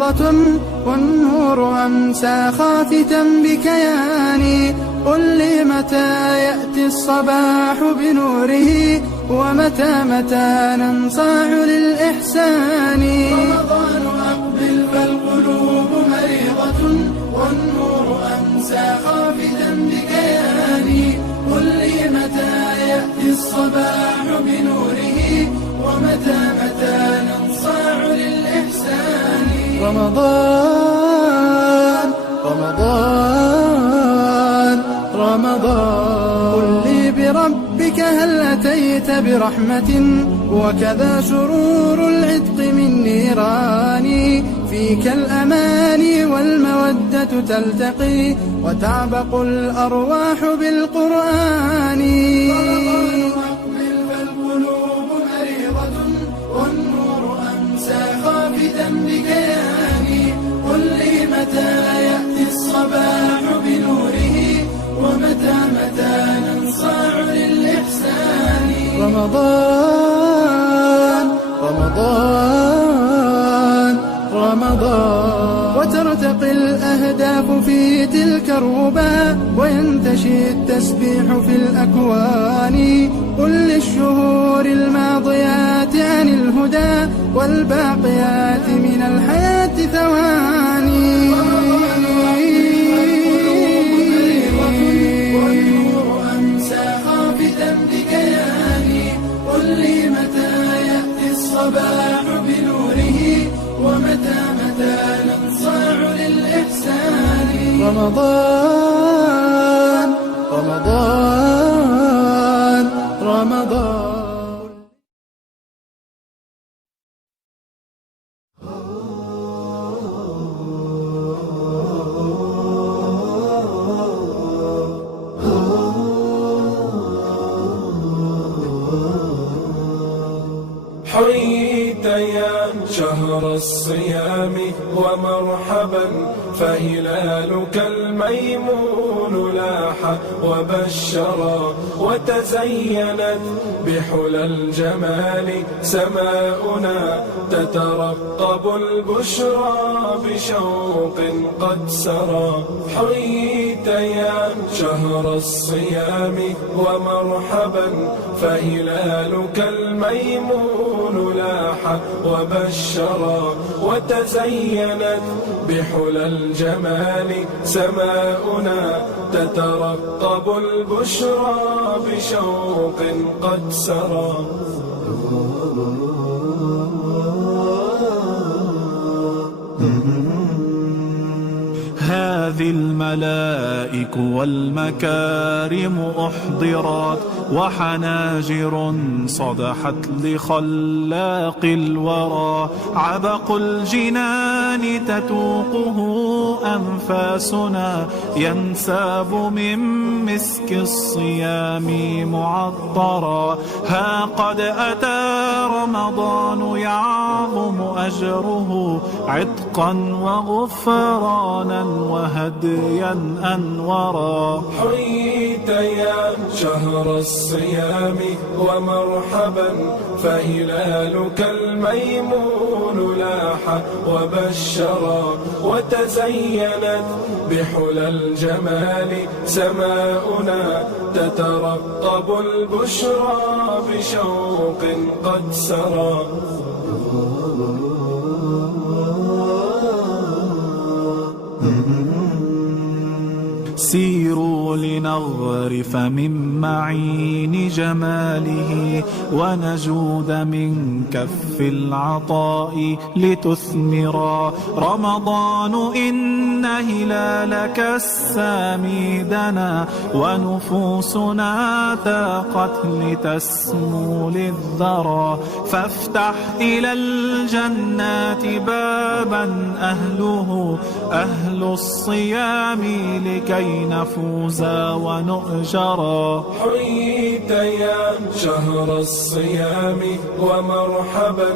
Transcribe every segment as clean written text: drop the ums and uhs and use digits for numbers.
مريضة والنور أمسى خافتا بكياني. قل لي متى يأتي الصباح بنوره ومتى ننصاع للإحسان. رمضان أقبل فالقلوب مريضة والنور أمسى خافتا بكياني. قل لي متى يأتي الصباح بنوره ومتى ننصاع للإحسان. رمضان رمضان رمضان. قل لي بربك هل أتيت برحمة وكذا سرور العتق من نيران. فيك الأماني والمودة تلتقي وتعبق الأرواح بالقرآن. رمضان أقبل فالقلوب مريضة والنور أمسى خافتا بكياني. قل لي متى يأتي الصباح بنوره ومتى ننصاع للإحسان. رمضان رمضان رمضان. وترتقي الأهداف في تلك الربا وينتشي التسبيح في الأكوان. قل للشهور الماضيات عن الهدى والباقيات من الحياة ثواني. والنور أمسى خافتا بكياني. قل لي متى يأتي الصباح بنوره ومتى ننصاع للإحسان. رمضان رمضان رمضان. حييت يا شهر الصيام ومرحبا فهلالك الميمون لاح وبشرا. وتزينت بحلى الجمال سماؤنا تترقب البشرى بشوق قد سرى. حييت يا شهر الصيام ومرحبا فهلالك الميمون لاح وبشرا. وتزينت بحلى الجمال سماؤنا تترقب البشرى بشوق قد سرى. هذه الملائك والمكارم أحضرت وحناجر صدحت لخلاق الورى. عبق الجنان تتوقه أنفاسنا ينساب من مسك الصيام معطرا. ها قد أتى رمضان يعظم أجره عتقا وغفرانا وهديا أنورا. حييت يا شهر الصيام ومرحبا فهلالك الميمون لاح وبشرا. وتزينت بحلى الجمال سماؤنا تترقب البشرى بشوق قد سرى. سيروا لنغرف من معين جماله ونجود من كف العطاء لتثمرا. رمضان إن هلالك السامي دنا ونفوسنا تاقت لتسمو للذرى. فافتح إلى الجنات بابا أهله أهل الصيام لكي نفوز ونؤجرا. حييت يا شهر الصيام ومرحبا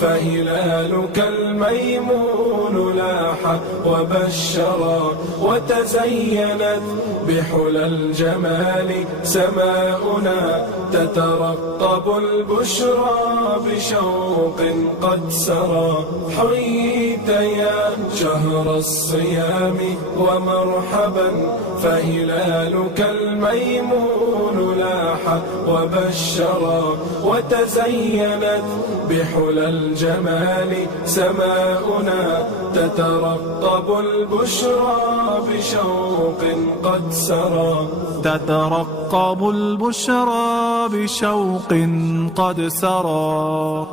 فهلالك الميمون لاح وبشرا وتزينت بحلى الجمال سماؤنا تترقب البشرى بشوق قد سرى حييت يا شهر الصيام ومرحبا فهلالك الميمون لاح وبشرا وتزينت بحلى الجمال سماؤنا تترقب البشرى بشوق قد سرى تترقب البشرى بشوق قد سرى.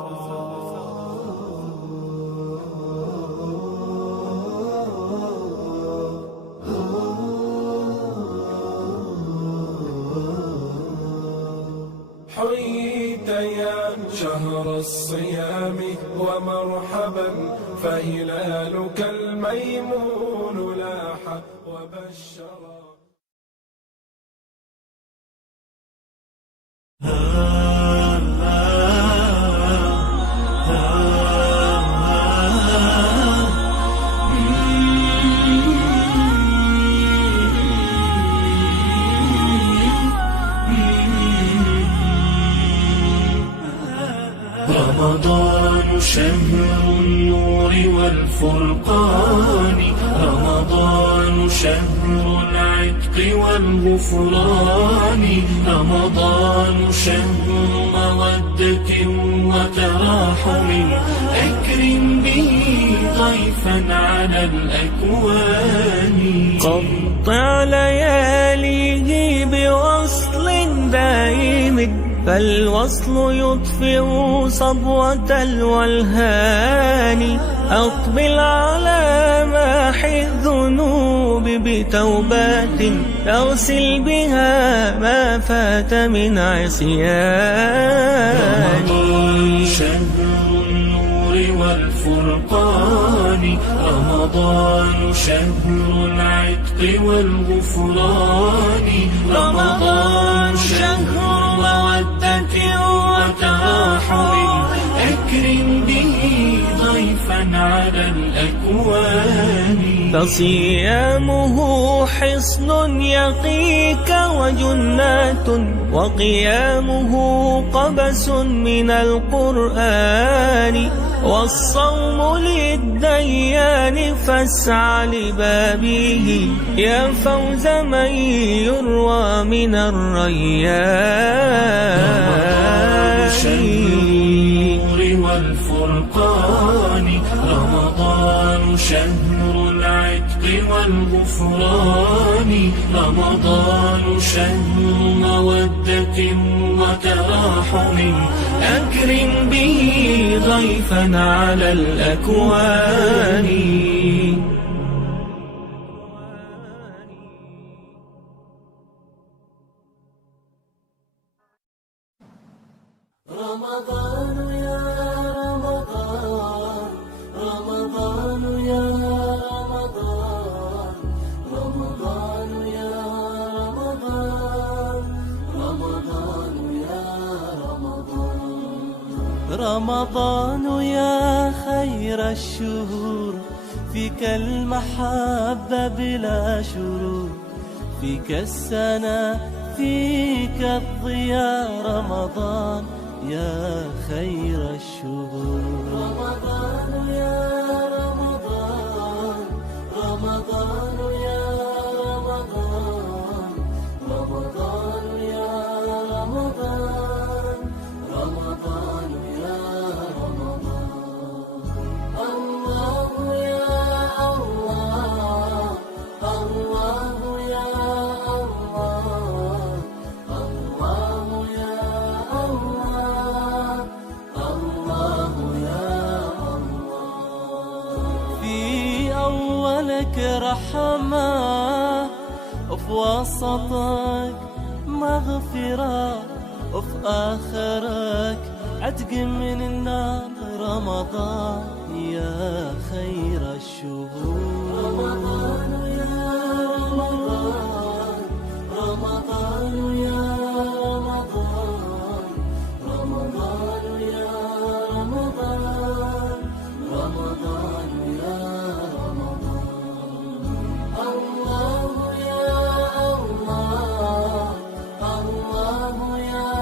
حييت يا شهر الصيام ومرحبا فهلالك الميمون لاح وبشرا. رمضان شهر النور والفرقان، رمضان شهر العتق والغفران، رمضان شهر مودة وتراحم، أكرم به ضيفا على الأكوان. قطع لياليه بوصل دائم، فالوصل يطفئ صبوة الولهان. أقبل على ماحي الذنوب بتوبات، يغسل بها ما فات من عصيان. رمضان شهر النور والفرقان، رمضان شهر العتق والغفران، رمضان شهر مودة وتراحم، أكرم به ضيفا على الأكوان. فصيامه حصن يقيك وجنات، وقيامه قبس من القرآن. والصوم للديان فاسعى لبابه، يا فوز من يروى من الريان. شهر والفرقان، رمضان شهر العتق والغفران، رمضان شهر مودة وتراحم، أكرم به ضيفا على الأكوان. رمضان يا رمضان، رمضان يا رمضان، رمضان يا رمضان، رمضان يا رمضان. رمضان يا خير الشهور، فيك المحبة بلا شرور، فيك السنة فيك الضياء. رمضان يا خير الشهور. رمضان يا رمضان، رمضان يا رمضان، رمضان يا رمضان، رمضان يا رمضان. الله يا الله، الله يا الله، الله يا الله، الله يا الله. في أولك رحمة، وفي وسطك مغفرة، وفي آخرك عتق من النار. رمضان يا خير الشهور. رمضان يا رمضان، رمضان يا رمضان، رمضان يا رمضان، يا